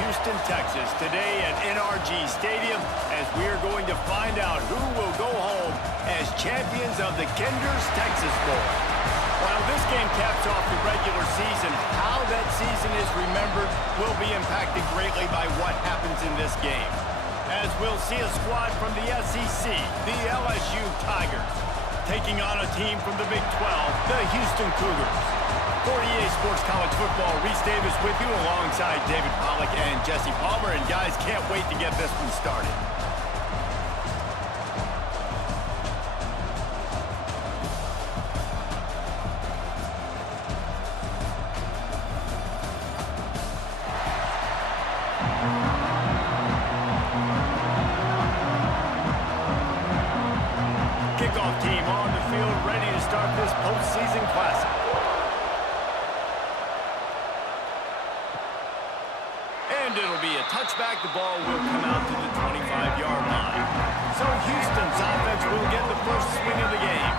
Houston, Texas, today at NRG Stadium, as we are going to find out who will go home as champions of the Kinder's Texas Bowl. While this game caps off the regular season, how that season is remembered will be impacted greatly by what happens in this game. As we'll see a squad from the SEC, the LSU Tigers, taking on a team from the Big 12, the Houston Cougars. For EA Sports College Football, Reese Davis with you alongside David Pollack and Jesse Palmer. And guys, can't wait to get this one started. Kickoff team on the field, ready to start this postseason classic. And it'll be a touchback. The ball will come out to the 25-yard line. So Houston's offense will get the first swing of the game.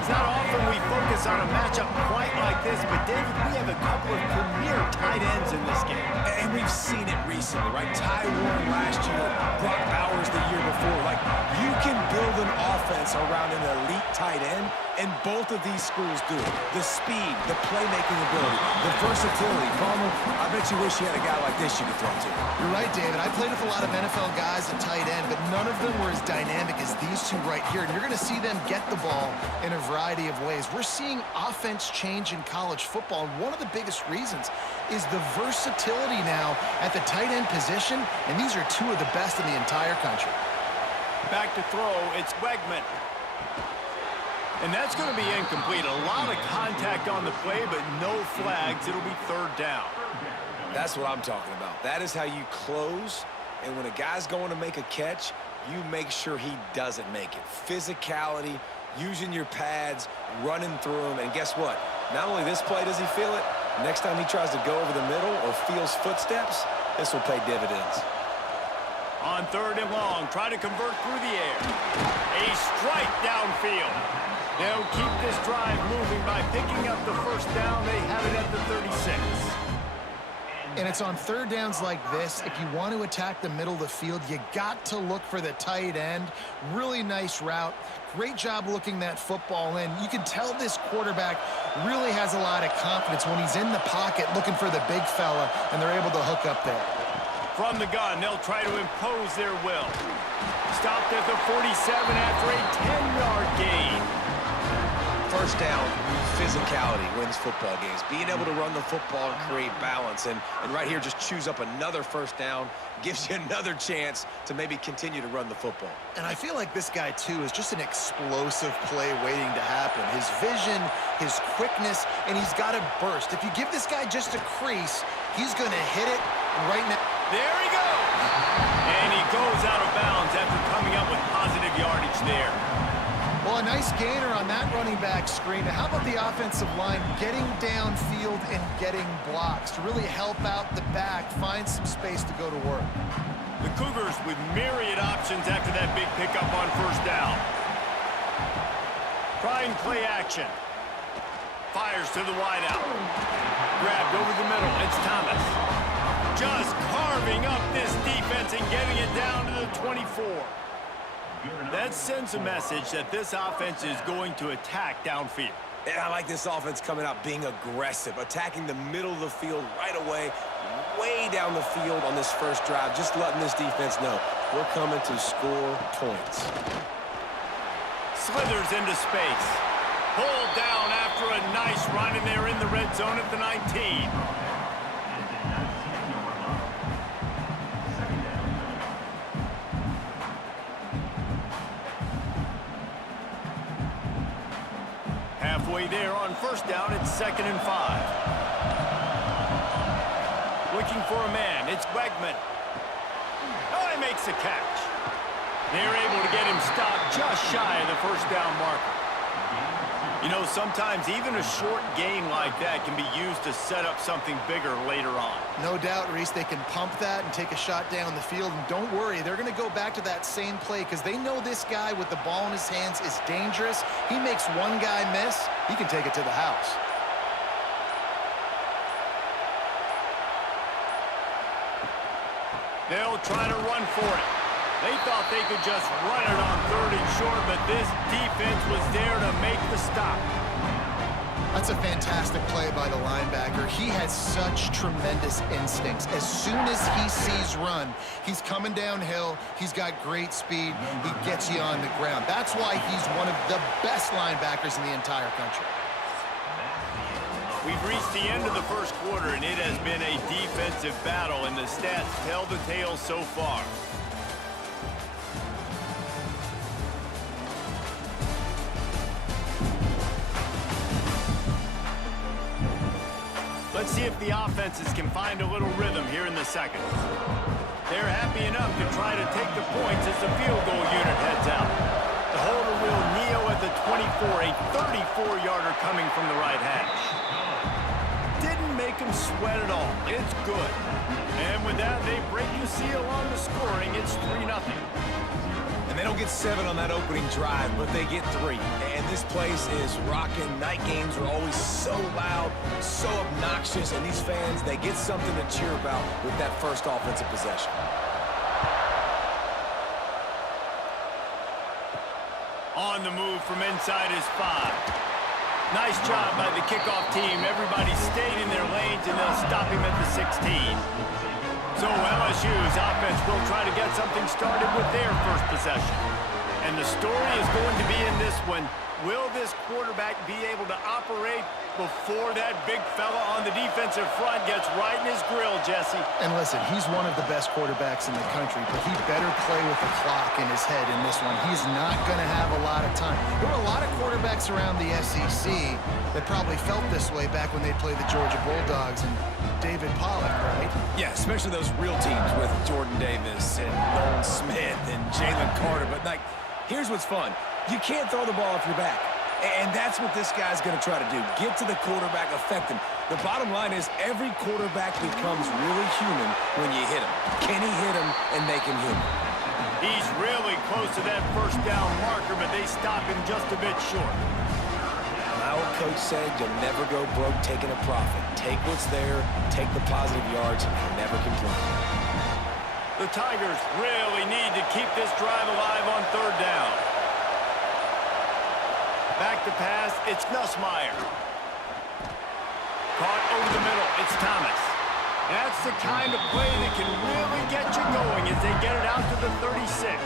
It's not often we focus on a matchup quite like this, but David, we have a couple of premier tight ends in this game. And we've seen it recently, right? Ty Warren last year, Brock Bowers the year before. Like, you can build an offense around an elite tight end, and both of these schools do it. The speed, the playmaking ability, the versatility. Palmer, I bet you wish you had a guy like this you could throw to. You're right, David. I played with a lot of NFL guys at tight end, but none of them were as dynamic as these two right here. And you're going to see them get the ball in a variety of ways. We're seeing offense change in college football, and one of the biggest reasons is the versatility now at the tight end position, and these are two of the best in the entire country. Back to throw, it's Wegman. And that's going to be incomplete. A lot of contact on the play, but no flags. It'll be third down. That's what I'm talking about. That is how you close, and when a guy's going to make a catch, you make sure he doesn't make it. Physicality, using your pads, running through him, and guess what? Not only this play does he feel it, next time he tries to go over the middle or feels footsteps, this will pay dividends. On third and long, try to convert through the air. A strike downfield. They'll keep this drive moving by picking up the first down. They have it at the 36. And it's on third downs like this, if you want to attack the middle of the field, you got to look for the tight end. Really nice route. Great job looking that football in. You can tell this quarterback really has a lot of confidence when he's in the pocket looking for the big fella, and they're able to hook up there. From the gun, they'll try to impose their will. Stopped at the 47 after a 10-yard gain. First down, physicality wins football games. Being able to run the football and create balance. And right here, just choose up another first down, gives you another chance to maybe continue to run the football. And I feel like this guy, too, is just an explosive play waiting to happen. His vision, his quickness, and he's got a burst. If you give this guy just a crease, he's going to hit it right now. There he goes. And he goes out of bounds after coming up with positive yardage there. Well, a nice gainer on that running back screen. Now, how about the offensive line getting downfield and getting blocks to really help out the back, find some space to go to work? The Cougars with myriad options after that big pickup on first down. Trying play action. Fires to the wideout. Grabbed over the middle. It's Thomas. Just carving up this defense and getting it down to the 24. That sends a message that this offense is going to attack downfield. And I like this offense coming out being aggressive, attacking the middle of the field right away, way down the field on this first drive, just letting this defense know we're coming to score points. Slithers into space. Pulled down after a nice run, and they're in the red zone at the 19. Halfway there on first down, it's 2nd and 5. Looking for a man, it's Wegman. Oh, he makes the catch. They're able to get him stopped just shy of the first down marker. You know, sometimes even a short gain like that can be used to set up something bigger later on. No doubt, Reese, they can pump that and take a shot down the field. And don't worry, they're going to go back to that same play because they know this guy with the ball in his hands is dangerous. He makes one guy miss, he can take it to the house. They'll try to run for it. They thought they could just run it on 3rd and short, but this defense was there to make the stop. That's a fantastic play by the linebacker. He has such tremendous instincts. As soon as he sees run, he's coming downhill. He's got great speed. He gets you on the ground. That's why he's one of the best linebackers in the entire country. We've reached the end of the first quarter, and it has been a defensive battle, and the stats tell the tale so far. Let's see if the offenses can find a little rhythm here in the second. They're happy enough to try to take the points as the field goal unit heads out. The holder will kneel at the 24, a 34-yarder coming from the right hash. Didn't make him sweat at all. It's good. And with that, they break the seal on the scoring. It's 3-0. And they don't get 7 on that opening drive, but they get 3. And this place is rocking. Night games are always so loud, so obnoxious, and these fans, they get something to cheer about with that first offensive possession. On the move from inside his 5. Nice job by the kickoff team. Everybody stayed in their lanes, and they'll stop him at the 16. So LSU's offense will try to get something started with their first possession. And the story is going to be in this one. Will this quarterback be able to operate before that big fella on the defensive front gets right in his grill, Jesse? And listen, he's one of the best quarterbacks in the country, but he better play with the clock in his head in this one. He's not going to have a lot of time. There were a lot of quarterbacks around the SEC that probably felt this way back when they played the Georgia Bulldogs and David Pollock, right? Yeah, especially those real teams with Jordan Davis and Nolan Smith and Jalen Carter. But, like, here's what's fun. You can't throw the ball off your back. And that's what this guy's going to try to do. Get to the quarterback, affect him. The bottom line is every quarterback becomes really human when you hit him. Can he hit him and make him human? He's really close to that first down marker, but they stop him just a bit short. My old coach said you'll never go broke taking a profit. Take what's there, take the positive yards, and never complain. The Tigers really need to keep this drive alive on 3rd down. Back to pass, it's Nussmeier. Caught over the middle, it's Thomas. That's the kind of play that can really get you going as they get it out to the 36.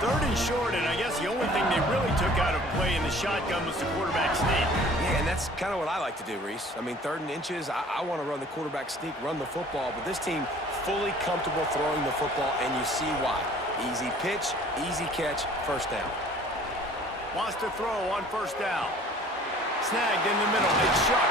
3rd and short, and I guess the only thing they really took out of play in the shotgun was the quarterback sneak. Yeah, and that's kind of what I like to do, Reese. I mean, 3rd and inches, I want to run the quarterback sneak, run the football, but this team fully comfortable throwing the football, and you see why. Easy pitch, easy catch, first down. Wants to throw on 1st down. Snagged in the middle. It's Sharp.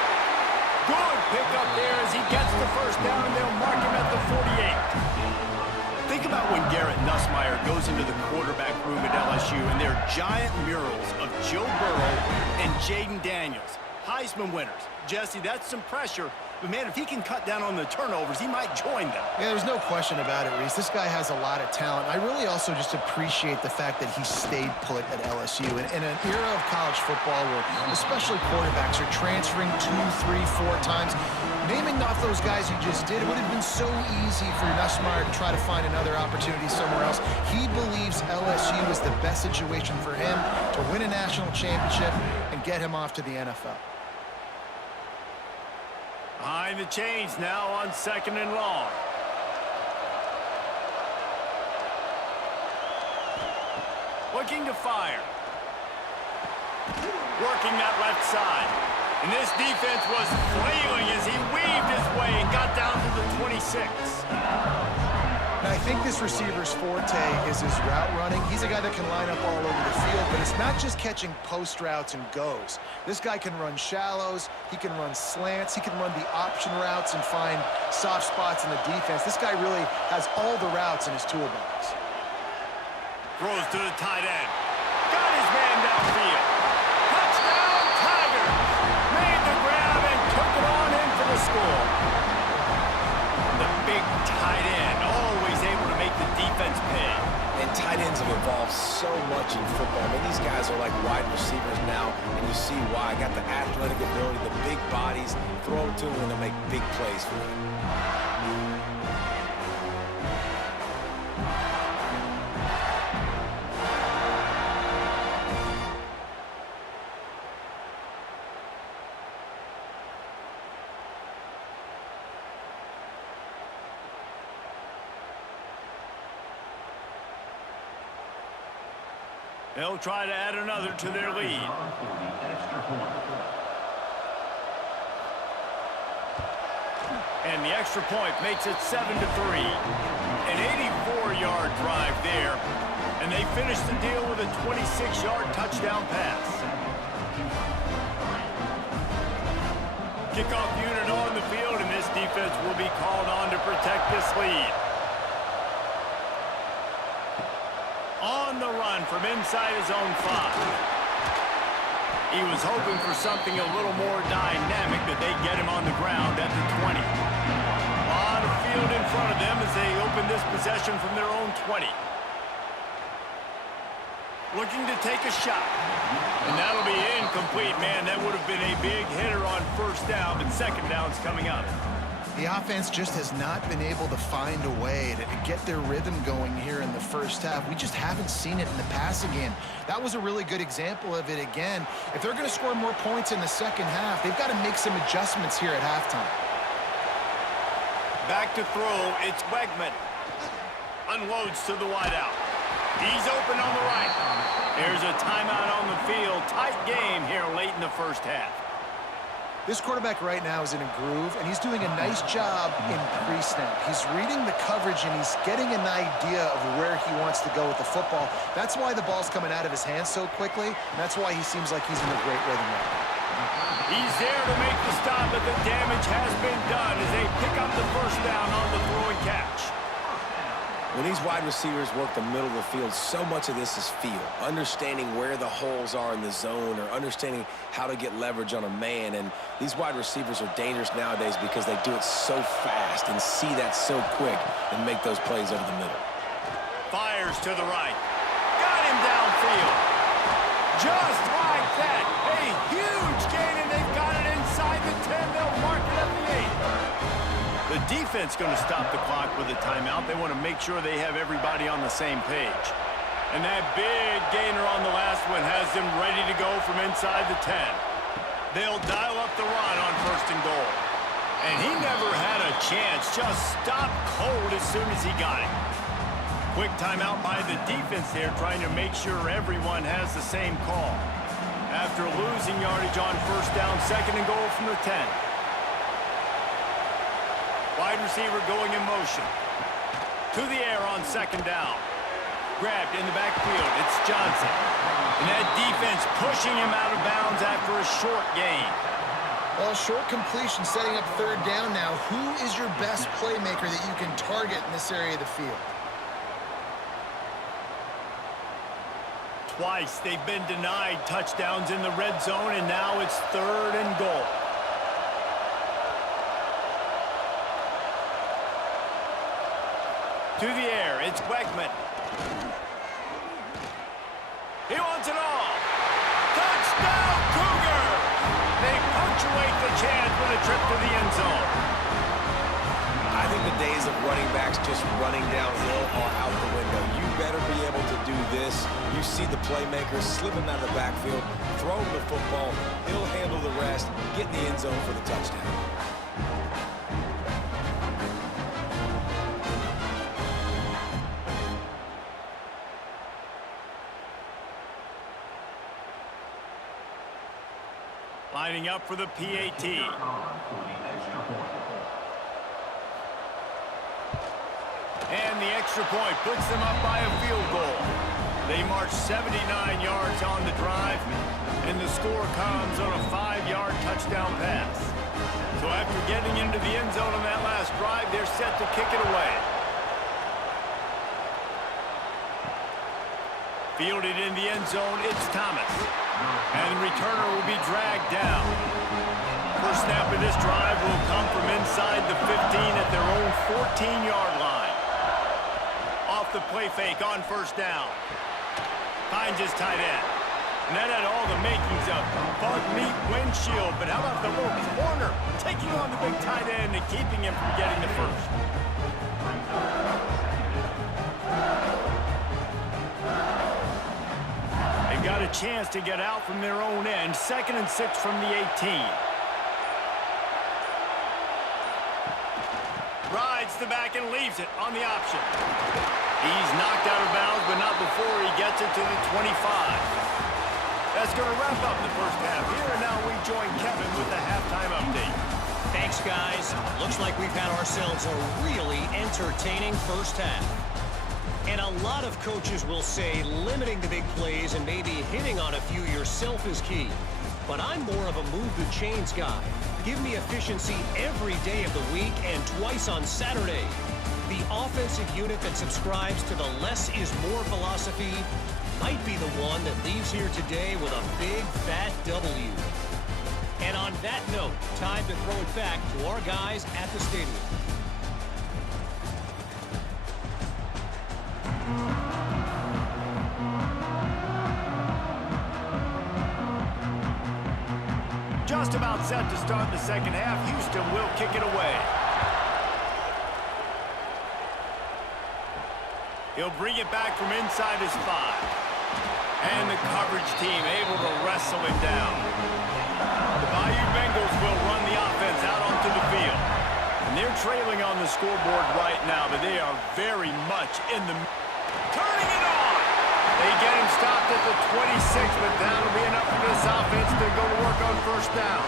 Good pickup there as he gets the 1st down, and they'll mark him at the 48. Think about when Garrett Nussmeier goes into the quarterback room at LSU, and there are giant murals of Joe Burrow and Jaden Daniels. Heisman winners. Jesse, that's some pressure. But, man, if he can cut down on the turnovers, he might join them. Yeah, there's no question about it, Reese. This guy has a lot of talent. I really also just appreciate the fact that he stayed put at LSU. In an era of college football where especially quarterbacks are transferring 2, 3, 4 times, naming off those guys you just did, it would have been so easy for Nussmeier to try to find another opportunity somewhere else. He believes LSU is the best situation for him to win a national championship and get him off to the NFL. Behind the chains now on 2nd and long. Looking to fire. Working that left side. And this defense was flailing as he weaved his way and got down to the 26. Now, I think this receiver's forte is his route running. He's a guy that can line up all over the field, but it's not just catching post routes and goes. This guy can run shallows, he can run slants, he can run the option routes and find soft spots in the defense. This guy really has all the routes in his toolbox. Throws to the tight end. Got his man downfield. Touchdown, Tigers! Made the grab and took it on in for the score. The big tight end, always able to make the defense pay. And tight ends have evolved so much in football. I mean, these guys are like wide receivers now, and you see why. Got the athletic ability, the big bodies, throw it to them, and they'll make big plays for them. They'll try to add another to their lead. And the extra point makes it 7-3. An 84-yard drive there. And they finish the deal with a 26-yard touchdown pass. Kickoff unit on the field, and this defense will be called on to protect this lead. On the run from inside his own 5. He was hoping for something a little more dynamic, but they get him on the ground at the 20. A lot of field in front of them as they open this possession from their own 20. Looking to take a shot. And that'll be incomplete. Man, that would have been a big hitter on first down, but second down's coming up. The offense just has not been able to find a way to get their rhythm going here in the first half. We just haven't seen it in the passing game. That was a really good example of it again. If they're going to score more points in the second half, they've got to make some adjustments here at halftime. Back to throw, it's Wegman. Unloads to the wideout. He's open on the right. There's a timeout on the field. Tight game here late in the first half. This quarterback right now is in a groove, and he's doing a nice job in pre-snap. He's reading the coverage, and he's getting an idea of where he wants to go with the football. That's why the ball's coming out of his hands so quickly, and that's why he seems like he's in a great rhythm right now. He's there to make the stop, but the damage has been done as they pick up the first down on the throw and catch. When these wide receivers work the middle of the field, so much of this is feel. Understanding where the holes are in the zone or understanding how to get leverage on a man. And these wide receivers are dangerous nowadays because they do it so fast and see that so quick and make those plays over the middle. Fires to the right. Got him downfield. Just like that. A huge gain, and they've got it inside the 10. They'll mark it at the 8. The defense going to stop the clock with a timeout. They want to make sure they have everybody on the same page. And that big gainer on the last one has them ready to go from inside the 10. They'll dial up the run on first and goal. And he never had a chance. Just stopped cold as soon as he got it. Quick timeout by the defense there, trying to make sure everyone has the same call. After losing yardage on first down, second and goal from the 10. Wide receiver going in motion. To the air on second down. Grabbed in the backfield. It's Johnson. And that defense pushing him out of bounds after a short gain. Well, short completion setting up third down now. Who is your best playmaker that you can target in this area of the field? Twice they've been denied touchdowns in the red zone, and now it's third and goal. To the air, it's Wegman. He wants it all. Touchdown, Cougar! They punctuate the chance with a trip to the end zone. I think the days of running backs just running downhill are out the window. You better be able to do this. You see the playmakers slip him out of the backfield, throw him the football, he'll handle the rest, get in the end zone for the touchdown. Lining up for the PAT. And the extra point puts them up by a field goal. They march 79 yards on the drive, and the score comes on a 5-yard touchdown pass. So after getting into the end zone on that last drive, they're set to kick it away. Fielded in the end zone, it's Thomas. And the returner will be dragged down. First snap of this drive will come from inside the 15 at their own 14-yard line. Off the play fake on first down. Finds his tight end. And that had all the makings of bug meat windshield. But how about the little corner taking on the big tight end and keeping him from getting the first? Got a chance to get out from their own end. 2nd and 6 from the 18. Rides the back and leaves it on the option. He's knocked out of bounds, but not before he gets it to the 25. That's going to wrap up the first half here, and now we join Kevin with the halftime update. Thanks, guys. Looks like we've had ourselves a really entertaining first half. And a lot of coaches will say limiting the big plays and maybe hitting on a few yourself is key. But I'm more of a move the chains guy. Give me efficiency every day of the week and twice on Saturday. The offensive unit that subscribes to the less is more philosophy might be the one that leaves here today with a big fat W. And on that note, time to throw it back to our guys at the stadium. Just about set to start the second half. Houston will kick it away. He'll bring it back from inside his 5. And the coverage team able to wrestle him down. The Bayou Bengals will run the offense out onto the field. And they're trailing on the scoreboard right now, but they are very much in the... Turning it on! They get him stopped at the 26, but that'll be enough for this offense to go to work on first down.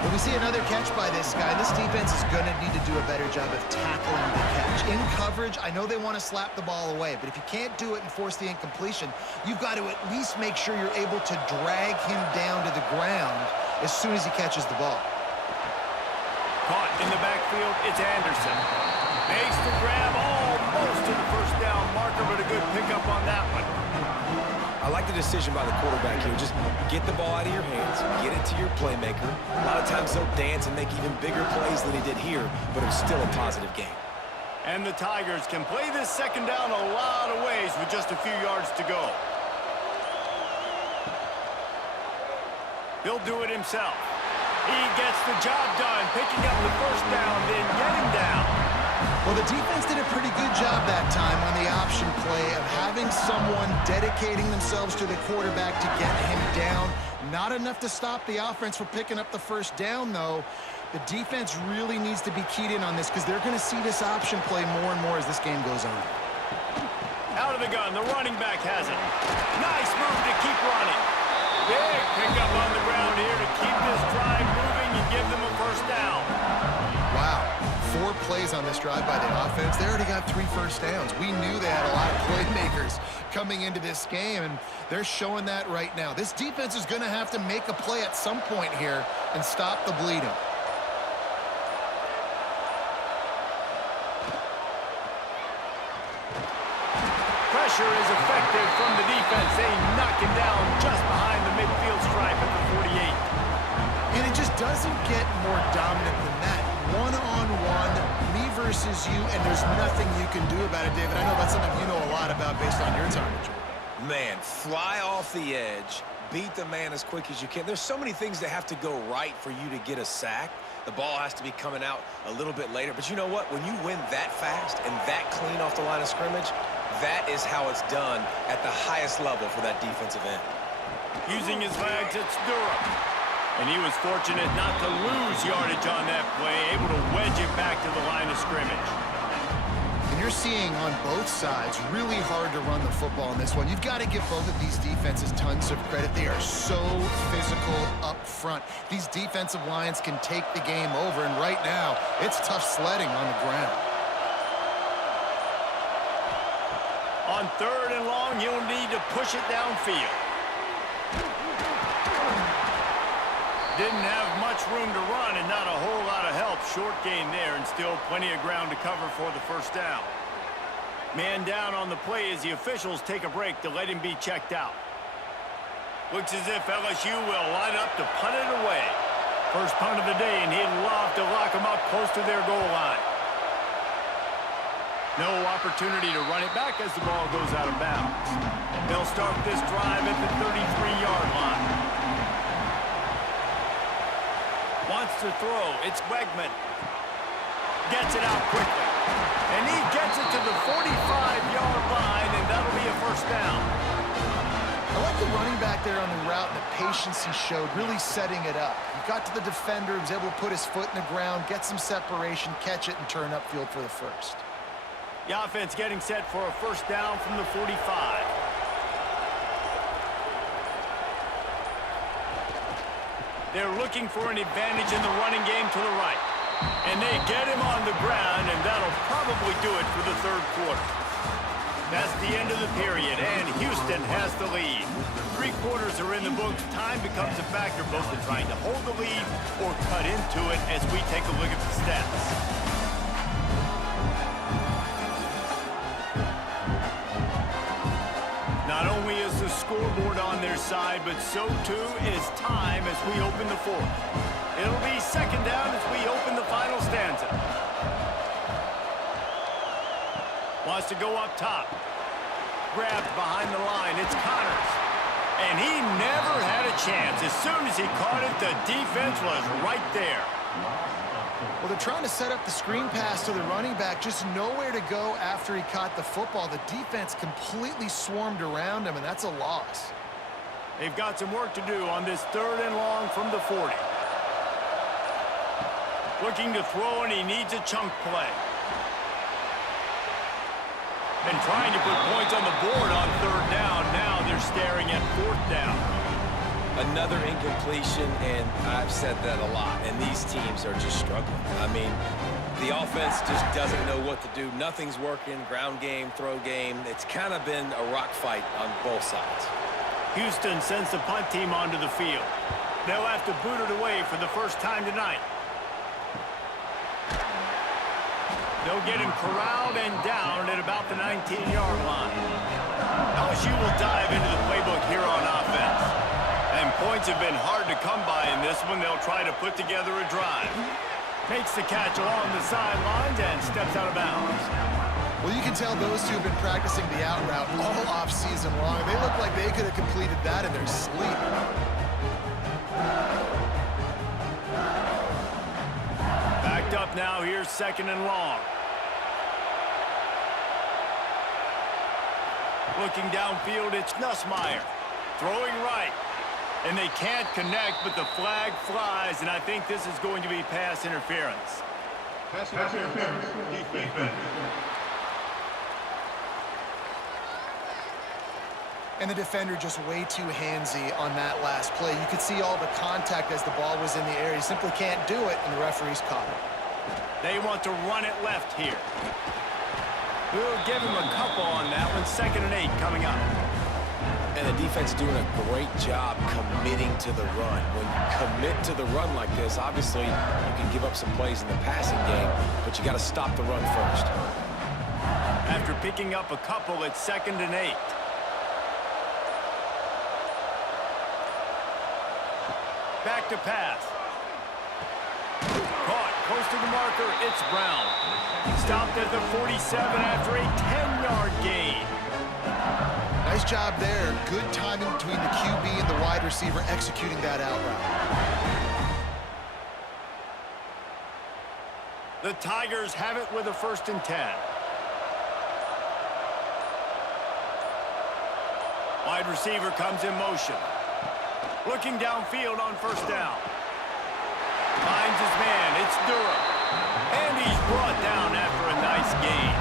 When we see another catch by this guy, this defense is going to need to do a better job of tackling the catch. In coverage, I know they want to slap the ball away, but if you can't do it and force the incompletion, you've got to at least make sure you're able to drag him down to the ground as soon as he catches the ball. Caught in the backfield, it's Anderson. Makes the grab almost to the first down marker, but a good pickup on that one. I like the decision by the quarterback here. Just get the ball out of your hands, get it to your playmaker. A lot of times they'll dance and make even bigger plays than he did here, but it's still a positive game. And the Tigers can play this second down a lot of ways with just a few yards to go. He'll do it himself. He gets the job done, picking up the first down, then getting down. Well, the defense did a pretty good job that time on the option play of having someone dedicating themselves to the quarterback to get him down. Not enough to stop the offense from picking up the first down, though. The defense really needs to be keyed in on this because they're going to see this option play more and more as this game goes on. Out of the gun, the running back has it. Nice move to keep running. Big pickup on the ground here to keep this drive moving and give them a first down. Wow. 4 plays on this drive by the offense. They already got 3 first downs. We knew they had a lot of playmakers coming into this game, and they're showing that right now. This defense is going to have to make a play at some point here and stop the bleeding. Pressure is effective from the defense. They knock him down just behind the midfield stripe at the 48. And it just doesn't get more dominant than that. One-on-one, me versus you, and there's nothing you can do about it, David. I know that's something you know a lot about based on your time with Jordan. Man, fly off the edge, beat the man as quick as you can. There's so many things that have to go right for you to get a sack. The ball has to be coming out a little bit later. But you know what? When you win that fast and that clean off the line of scrimmage, that is how it's done at the highest level for that defensive end. Using his legs, it's Durham. And he was fortunate not to lose yardage on that play, able to wedge it back to the line of scrimmage. And you're seeing on both sides really hard to run the football in this one. You've got to give both of these defenses tons of credit. They are so physical up front. These defensive lines can take the game over, and right now, it's tough sledding on the ground. On 3rd and long, you'll need to push it downfield. Didn't have much room to run and not a whole lot of help. Short gain there and still plenty of ground to cover for the first down. Man down on the play as the officials take a break to let him be checked out. Looks as if LSU will line up to punt it away. First punt of the day, and he'd love to lock them up close to their goal line. No opportunity to run it back as the ball goes out of bounds. They'll start this drive at the 33-yard line. Wants to throw. It's Wegman. Gets it out quickly. And he gets it to the 45-yard line, and that'll be a first down. I like the running back there on the route and the patience he showed, really setting it up. He got to the defender, was able to put his foot in the ground, get some separation, catch it, and turn upfield for the first. The offense getting set for a first down from the 45. They're looking for an advantage in the running game to the right. And they get him on the ground, and that'll probably do it for the third quarter. That's the end of the period, and Houston has the lead. 3 quarters are in the books. Time becomes a factor both in trying to hold the lead or cut into it as we take a look at the stats. Not only is the scoreboard on their side, but so too is time as we open the fourth. It'll be second down as we open the final stanza. Wants to go up top. Grabbed behind the line. It's Connors. And he never had a chance. As soon as he caught it, the defense was right there. Well, they're trying to set up the screen pass to the running back, just nowhere to go after he caught the football. The defense completely swarmed around him, and that's a loss. They've got some work to do on this 3rd and long from the 40. Looking to throw, and he needs a chunk play. And trying to put points on the board on 3rd down. Now they're staring at 4th down. Another incompletion, and I've said that a lot, and these teams are just struggling. I mean, the offense just doesn't know what to do. Nothing's working, ground game, throw game. It's kind of been a rock fight on both sides. Houston sends the punt team onto the field. They'll have to boot it away for the first time tonight. They'll get him corralled and down at about the 19-yard line. LSU will dive into the playbook here on offense. And points have been hard to come by in this one. They'll try to put together a drive. Makes the catch along the sidelines and steps out of bounds. Well, you can tell those two have been practicing the out route all off-season long. They look like they could have completed that in their sleep. Backed up now. Here's 2nd and long. Looking downfield, it's Nussmeier. Throwing right. And they can't connect, but the flag flies, and I think this is going to be pass interference. Pass interference. Defense. And the defender just way too handsy on that last play. You could see all the contact as the ball was in the air. He simply can't do it, and the referees caught it. They want to run it left here. We'll give him a couple on that one. 2nd and 8 coming up. And the defense doing a great job committing to the run. When you commit to the run like this, obviously you can give up some plays in the passing game, but you got to stop the run first. After picking up a couple, it's 2nd and 8. Back to pass. Caught close to the marker. It's Brown. Stopped at the 47 after a 10-yard gain. Nice job there. Good timing between the QB and the wide receiver executing that out route. The Tigers have it with a 1st and 10. Wide receiver comes in motion. Looking downfield on 1st down. Finds his man. It's Durham. And he's brought down after a nice gain.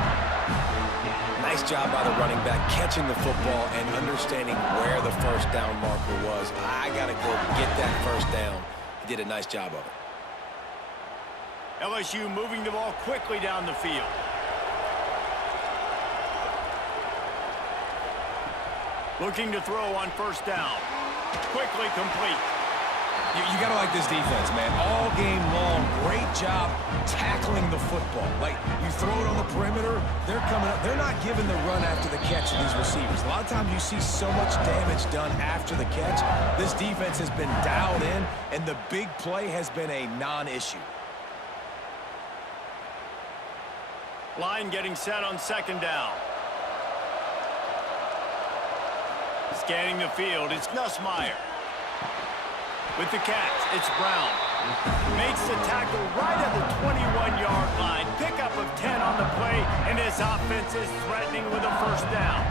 Nice job by the running back, catching the football and understanding where the 1st down marker was. I got to go get that 1st down. He did a nice job of it. LSU moving the ball quickly down the field. Looking to throw on 1st down. Quickly complete. You got to like this defense, man. All game long, great job tackling the football. Like, you throw it on the perimeter, they're coming up. They're not giving the run after the catch to these receivers. A lot of times you see so much damage done after the catch. This defense has been dialed in, and the big play has been a non-issue. Line getting set on 2nd down. Scanning the field, it's Nussmeier. With the catch, it's Brown. Makes the tackle right at the 21-yard line. Pickup of 10 on the play, and his offense is threatening with a 1st down.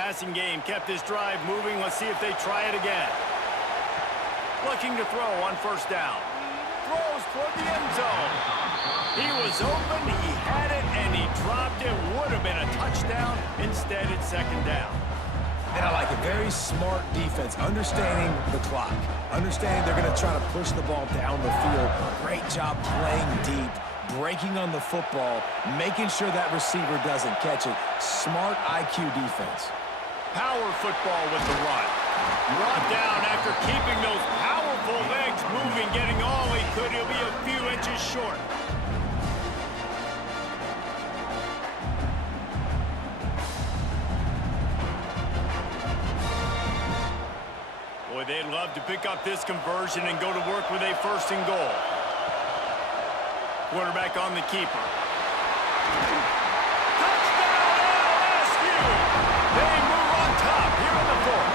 Passing game kept this drive moving. Let's see if they try it again. Looking to throw on first down. Throws toward the end zone. He was open, he had it, and he dropped it. Would have been a touchdown. Instead, it's second down. And I like it. Very smart defense. Understanding the clock. Understanding they're going to try to push the ball down the field. Great job playing deep, breaking on the football, making sure that receiver doesn't catch it. Smart IQ defense. Power football with the run. Brought down after keeping those powerful legs moving, getting all he could. He'll be a few inches short. Boy, they'd love to pick up this conversion and go to work with a first and goal. Quarterback on the keeper. Touchdown, LSU! They move on top here in the fourth.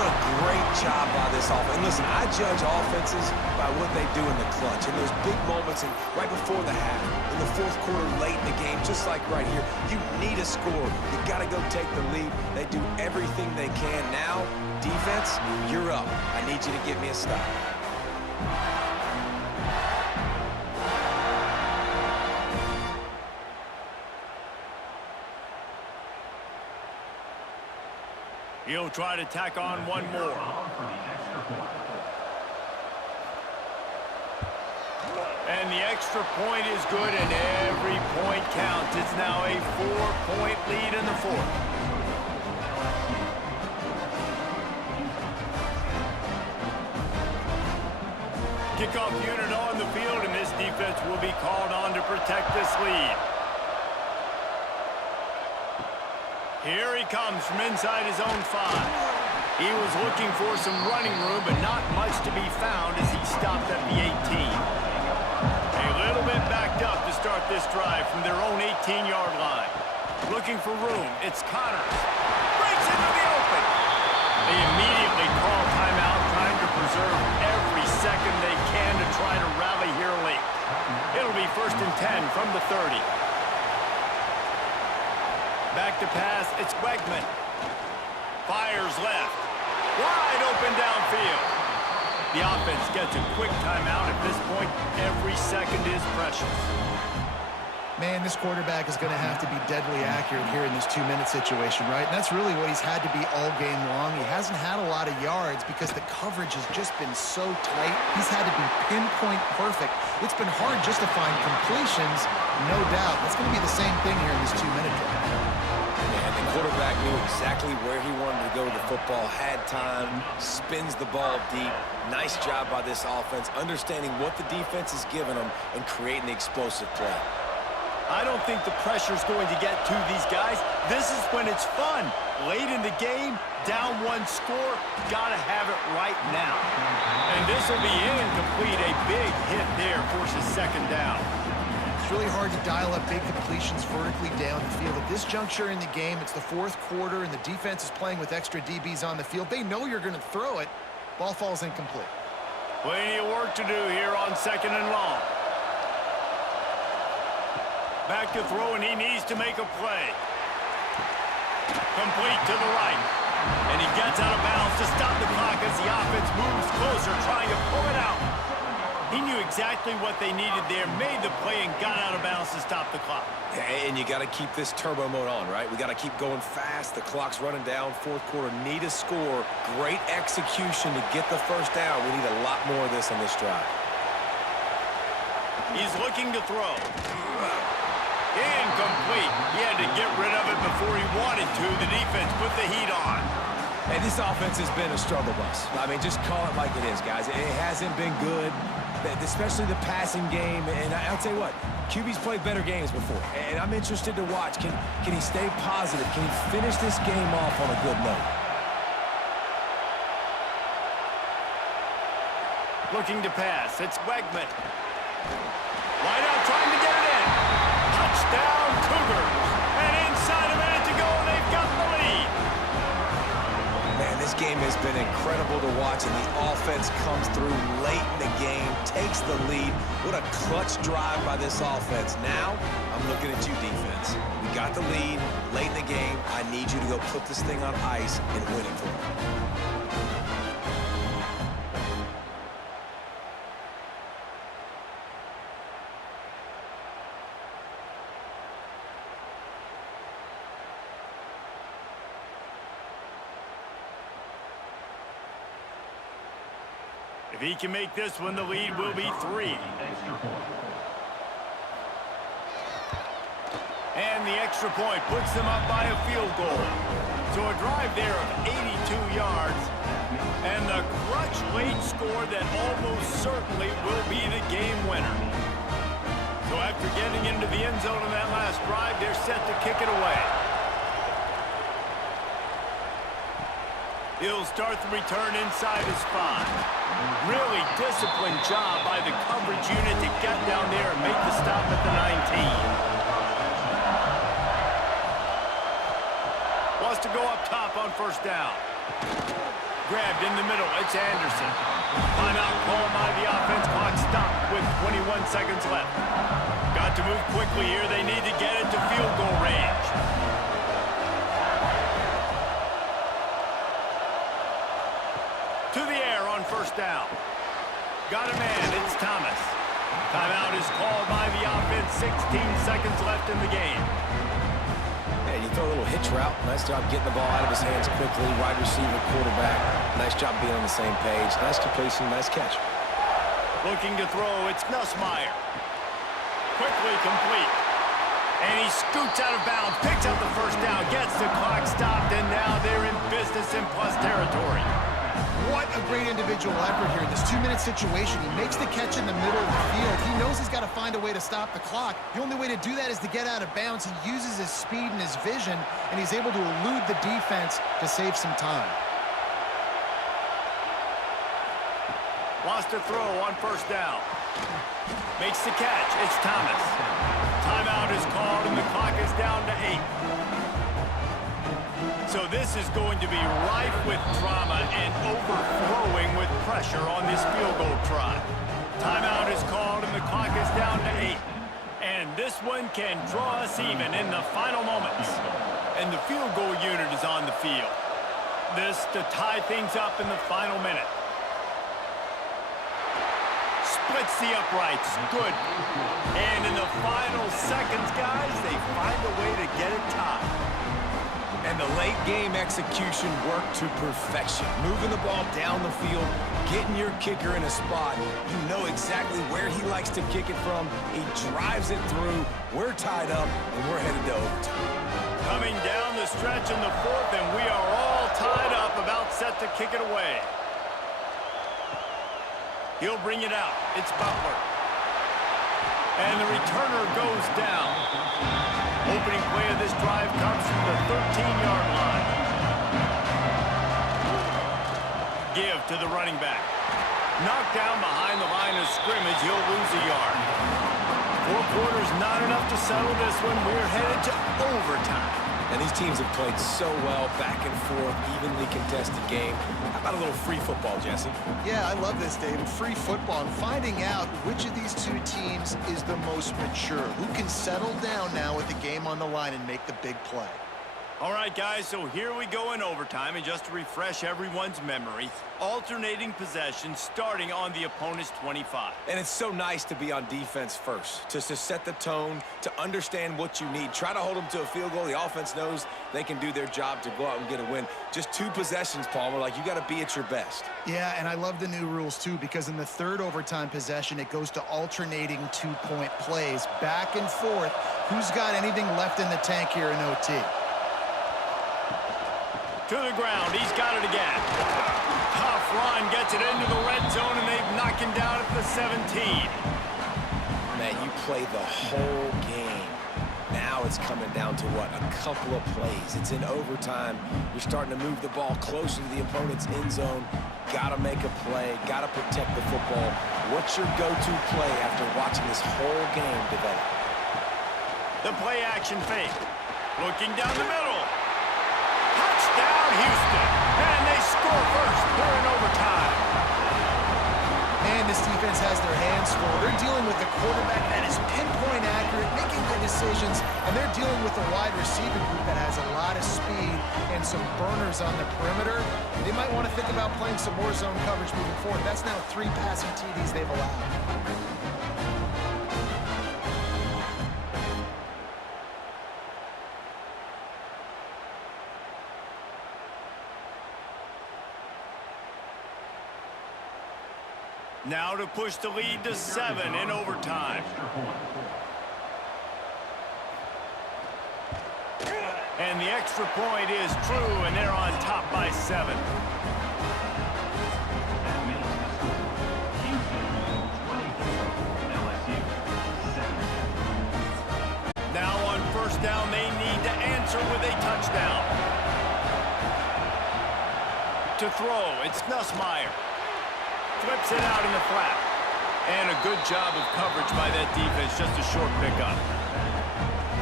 What a great job by this offense. And listen, I judge offenses by what they do in the clutch. In those big moments and right before the half, in the fourth quarter, late in the game, just like right here, you need a score. You got to go take the lead. They do everything they can. Now, defense, you're up. I need you to get me a stop. He'll try to tack on one more. And the extra point is good, and every point counts. It's now a 4-point lead in the fourth. Kickoff unit on the field, and this defense will be called on to protect this lead. Here he comes from inside his own 5. He was looking for some running room, but not much to be found as he stopped at the 18. A little bit backed up to start this drive from their own 18-yard line. Looking for room, it's Connors. Breaks into the open. They immediately call timeout, trying to preserve every second they can to try to rally here late. It'll be 1st and 10 from the 30. Back to pass, it's Wegman. Fires left. Wide open downfield. The offense gets a quick timeout. At this point, every second is precious. Man, this quarterback is going to have to be deadly accurate here in this 2-minute situation, right? And that's really what he's had to be all game long. He hasn't had a lot of yards because the coverage has just been so tight. He's had to be pinpoint perfect. It's been hard just to find completions, no doubt. That's going to be the same thing here in this 2-minute drive. And the quarterback knew exactly where he wanted to go with the football, had time, spins the ball deep. Nice job by this offense, understanding what the defense is giving them and creating the explosive play. I don't think the pressure's going to get to these guys. This is when it's fun. Late in the game, down 1 score, gotta have it right now. And this will be incomplete. A big hit there forces second down. It's really hard to dial up big completions vertically down the field. At this juncture in the game, it's the fourth quarter, and the defense is playing with extra DBs on the field. They know you're going to throw it. Ball falls incomplete. Plenty of work to do here on 2nd and long. Back to throw, and he needs to make a play. Complete to the right. And he gets out of bounds to stop the clock as the offense moves closer, trying to pull it out. He knew exactly what they needed there, made the play, and got out of bounds to stop the clock. And you got to keep this turbo mode on, right? We got to keep going fast. The clock's running down. Fourth quarter, need a score. Great execution to get the first down. We need a lot more of this on this drive. He's looking to throw. Incomplete. He had to get rid of it before he wanted to. The defense put the heat on. Hey, this offense has been a struggle bus. I mean, just call it like it is, guys. It hasn't been good, especially the passing game. And I'll tell you what, QB's played better games before. And I'm interested to watch. Can he stay positive? Can he finish this game off on a good note? Looking to pass. It's Wegman. Wide out, trying to get it in. Touchdown, Cougars. And inside a minute to go, they've got the lead. Man, this game has been incredible to watch, and the offense comes through late in the game, takes the lead. What a clutch drive by this offense. Now, I'm looking at you, defense. We got the lead late in the game. I need you to go put this thing on ice and win it for me. If he can make this one, the lead will be 3. And the extra point puts them up by a field goal. So a drive there of 82 yards. And the clutch late score that almost certainly will be the game winner. So after getting into the end zone on that last drive, they're set to kick it away. He'll start the return inside his 5. Really disciplined job by the coverage unit to get down there and make the stop at the 19. Wants to go up top on first down. Grabbed in the middle. It's Anderson. Timeout called by the offense. Clock stopped with 21 seconds left. Got to move quickly here. They need to get it to field goal range. To the air on first down. Got a man, it's Thomas. Timeout is called by the offense. 16 seconds left in the game. Yeah, you throw a little hitch route. Nice job getting the ball out of his hands quickly. Wide receiver, quarterback. Nice job being on the same page. Nice completion, nice catch. Looking to throw, it's Nussmeier. Quickly complete. And he scoots out of bounds, picks up the first down, gets the clock stopped, and now they're in business in plus territory. What a great individual effort here in this 2-minute situation. He makes the catch in the middle of the field. He knows he's got to find a way to stop the clock. The only way to do that is to get out of bounds. He uses his speed and his vision, and he's able to elude the defense to save some time. Wants to throw on first down. Makes the catch. It's Thomas. Timeout is called, and the clock is down to 8. So this is going to be rife with drama and overflowing with pressure on this field goal try. Timeout is called and the clock is down to 8. And this one can draw us even in the final moments. And the field goal unit is on the field. This to tie things up in the final minute. Splits the uprights. Good. And in the final seconds, guys, they find a way to get it tied. And the late game execution worked to perfection. Moving the ball down the field, getting your kicker in a spot. You know exactly where he likes to kick it from. He drives it through. We're tied up, and we're headed to overtime. Coming down the stretch in the 4th, and we are all tied up, about set to kick it away. He'll bring it out. It's Butler. And the returner goes down. Opening play of this drive comes from the 13-yard line. Give to the running back. Knocked down behind the line of scrimmage, he'll lose a yard. 4 quarters not enough to settle this one. We're headed to overtime. And these teams have played so well, back and forth, evenly contested game. How about a little free football, Jesse? Yeah, I love this, David. Free football and finding out which of these two teams is the most mature. Who can settle down now with the game on the line and make the big play? All right, guys, so here we go in overtime, and just to refresh everyone's memory, alternating possession starting on the opponent's 25. And it's so nice to be on defense first, to set the tone, to understand what you need. Try to hold them to a field goal. The offense knows they can do their job to go out and get a win. Just 2 possessions, Palmer, like you got to be at your best. Yeah, and I love the new rules, too, because in the 3rd overtime possession, it goes to alternating 2-point plays, back and forth. Who's got anything left in the tank here in OT? To the ground, he's got it again. Tough run, gets it into the red zone, and they've knocked him down at the 17. Man, you play the whole game. Now it's coming down to what? A couple of plays. It's in overtime. You're starting to move the ball closer to the opponent's end zone. Got to make a play. Got to protect the football. What's your go-to play after watching this whole game develop? The play action fake. Looking down the middle. Touchdown, Houston. And they score. score first here in overtime. And this defense has their hands full. They're dealing with a quarterback that is pinpoint accurate, making good decisions, and they're dealing with a wide receiver group that has a lot of speed and some burners on the perimeter. They might want to think about playing some more zone coverage moving forward. That's now 3 passing TDs they've allowed. Now to push the lead to 7 in overtime. And the extra point is true, and they're on top by 7. Now on first down, they need to answer with a touchdown. To throw, it's Nussmeier. Flips it out in the flat. And a good job of coverage by that defense, just a short pickup.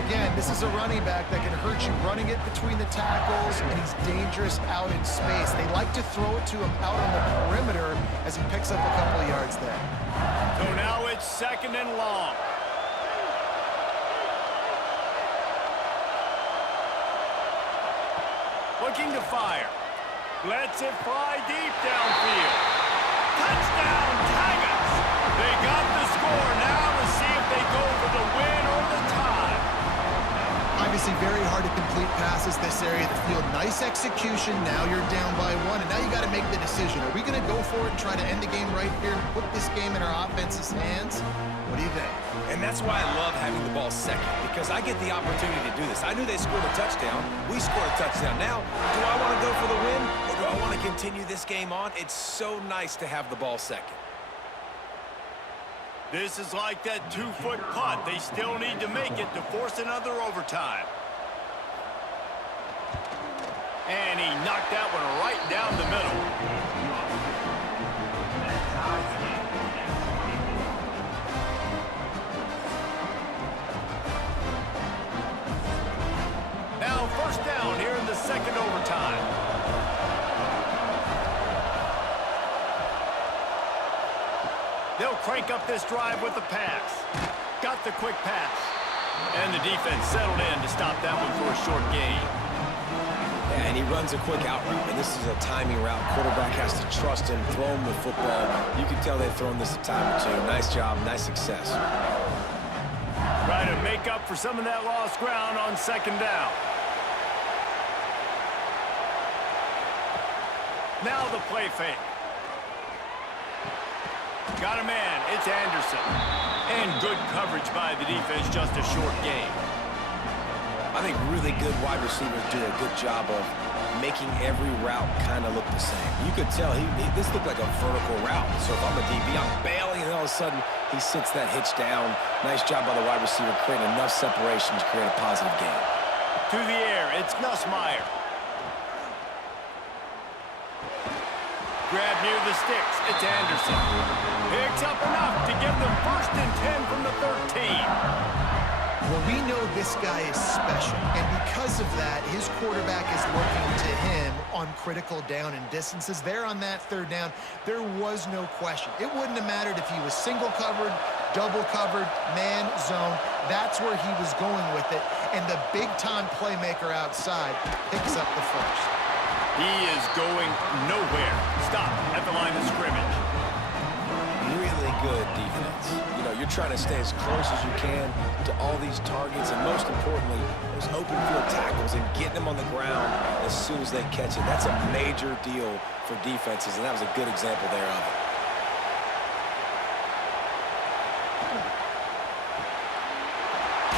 Again, this is a running back that can hurt you running it between the tackles, and he's dangerous out in space. They like to throw it to him out on the perimeter as he picks up a couple of yards there. So now it's 2nd and long. Looking to fire. Lets it fly deep downfield. Touchdown, Tigers! They got the score. Now to see if they go for the win or the tie. Obviously very hard to complete passes this area of the field. Nice execution. Now you're down by 1, and now you got to make the decision. Are we going to go for it and try to end the game right here and put this game in our offense's hands? What do you think? And that's why I love having the ball second, because I get the opportunity to do this. I knew they scored a touchdown. We scored a touchdown. Now, do I want to go for the win, or do I want to continue this game on? It's so nice to have the ball second. This is like that 2-foot putt. They still need to make it to force another overtime. And he knocked that one right down the middle. Now first down here in the 2nd overtime. They'll crank up this drive with the pass. Got the quick pass. And the defense settled in to stop that one for a short gain. Yeah, and he runs a quick out route, and this is a timing route. Quarterback has to trust him, throw him the football. You can tell they've thrown this a time or two. Nice job, nice success. Try to make up for some of that lost ground on 2nd down. Now the play fake. Got a man. It's Anderson. And good coverage by the defense, just a short gain. I think really good wide receivers do a good job of making every route kind of look the same. You could tell this looked like a vertical route. So if I'm a DB, I'm bailing, and all of a sudden he sits that hitch down. Nice job by the wide receiver, creating enough separation to create a positive gain. To the air, it's Nussmeier. Grab near the sticks, it's Anderson. Picks up enough to give them 1st and 10 from the 13. Well, we know this guy is special, and because of that, his quarterback is looking to him on critical down and distances. There on that 3rd down, there was no question. It wouldn't have mattered if he was single covered, double covered, man, zone. That's where he was going with it, and the big-time playmaker outside picks up the 1st. He is going nowhere. Stop at the line of scrimmage. Really good defense. You know, you're trying to stay as close as you can to all these targets, and most importantly, those open field tackles and getting them on the ground as soon as they catch it. That's a major deal for defenses, and that was a good example there of it.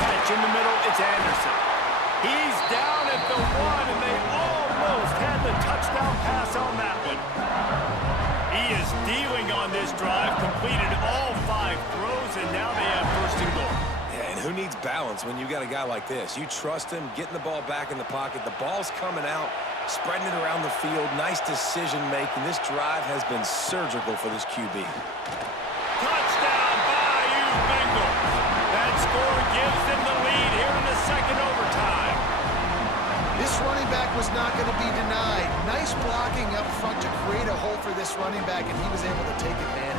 Catch in the middle, it's Anderson. He's down at the 1, and they almost had the touchdown pass on that one. He is dealing on this drive, completed all 5 throws, and now they have 1st and goal. Yeah, and who needs balance when you got a guy like this? You trust him, getting the ball back in the pocket. The ball's coming out, spreading it around the field. Nice decision-making. This drive has been surgical for this QB. Touchdown, Bayou Bengals. That score gives them the lead here in the 2nd overtime. This running back was not going to be denied. Nice blocking up front to create a hole for this running back, and he was able to take advantage.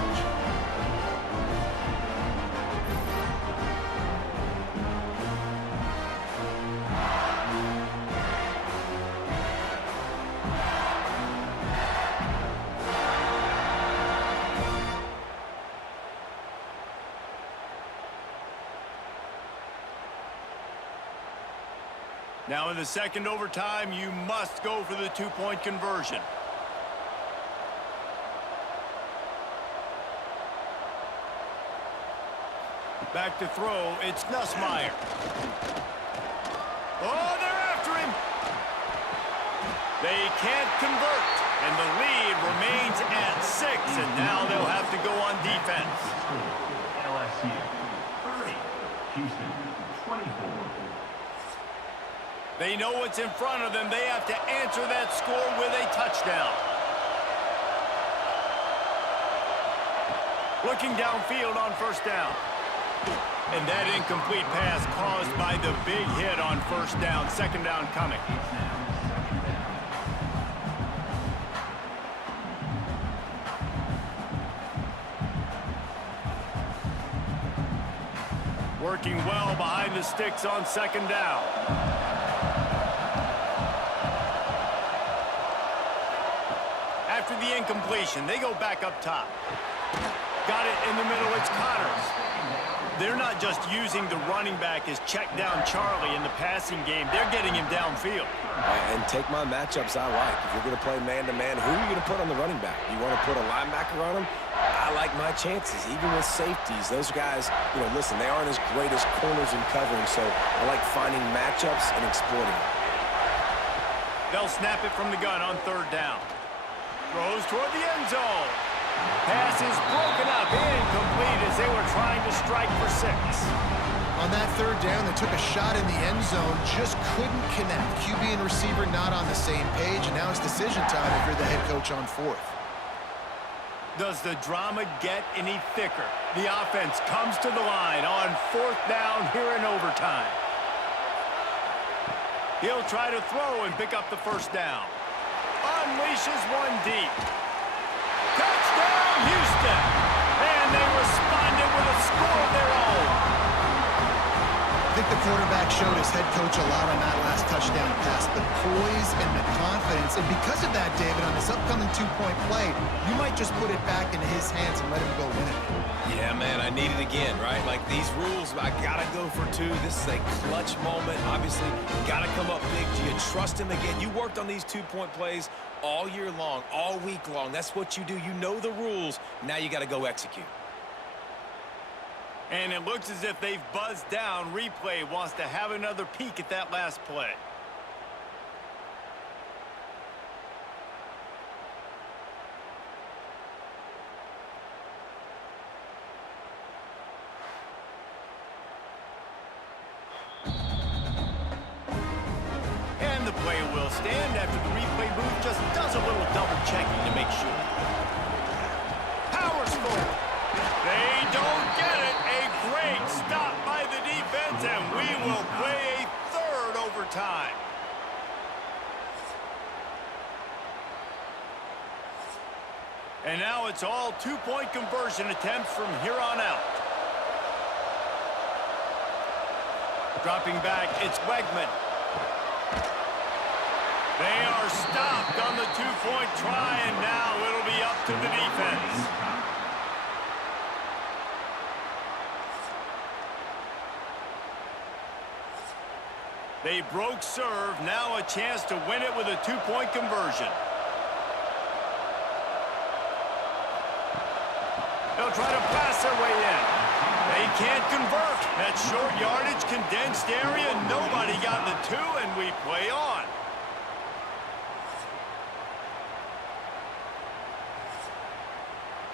Now in the second overtime, you must go for the two-point conversion. Back to throw, it's Nussmeier. Oh, they're after him. They can't convert, and the lead remains at 6, and now they'll have to go on defense. LSU 30, Houston 24. They know what's in front of them. They have to answer that score with a touchdown. Looking downfield on first down. And that incomplete pass caused by the big hit on first down. Second down coming. Working well behind the sticks on second down. After the incompletion, they go back up top. Got it in the middle, it's Connors. They're not just using the running back as check down Charlie in the passing game. They're getting him downfield. And take my matchups I like. If you're going to play man-to-man, who are you going to put on the running back? You want to put a linebacker on him? I like my chances, even with safeties. Those guys, listen, they aren't as great as corners in covering, so I like finding matchups and exploiting them. They'll snap it from the gun on third down. Throws toward the end zone. Pass is broken up, incomplete as they were trying to strike for 6. On that third down, they took a shot in the end zone, just couldn't connect. QB and receiver not on the same page, and now it's decision time if you're the head coach on fourth. Does the drama get any thicker? The offense comes to the line on fourth down here in overtime. He'll try to throw and pick up the first down. Unleashes one deep. Touchdown, Houston! And they responded with a score of their own. I think the quarterback showed his head coach a lot on that last touchdown pass, the poise and the confidence. And because of that, David, on this upcoming two-point play, you might just put it back into his hands and let him go win it. Yeah, man, I need it again, right? Like these rules, I got to go for 2. This is a clutch moment. Obviously, got to come up big. Do you trust him again? You worked on these two-point plays all year long, all week long. That's what you do. You know the rules. Now you got to go execute. And it looks as if they've buzzed down. Replay wants to have another peek at that last play. And the play will stand after the replay booth just does a little double checking to make sure. Powers forward. They don't get it. A great stop by the defense, and we will play a third overtime. And now it's all two-point conversion attempts from here on out. Dropping back, it's Wegman. They are stopped on the two-point try, and now it'll be up to the defense. They broke serve, now a chance to win it with a two-point conversion. They'll try to pass their way in. They can't convert. That short yardage, condensed area, nobody got the 2, and we play on.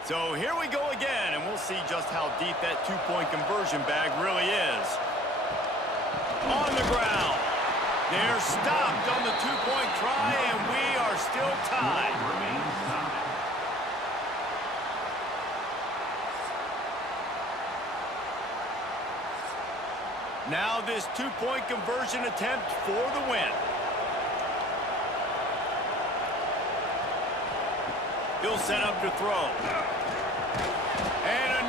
So here we go again, and we'll see just how deep that two-point conversion bag really is. On the ground. They're stopped on the two-point try, and we are still tied. Now this two-point conversion attempt for the win. He'll set up to throw. And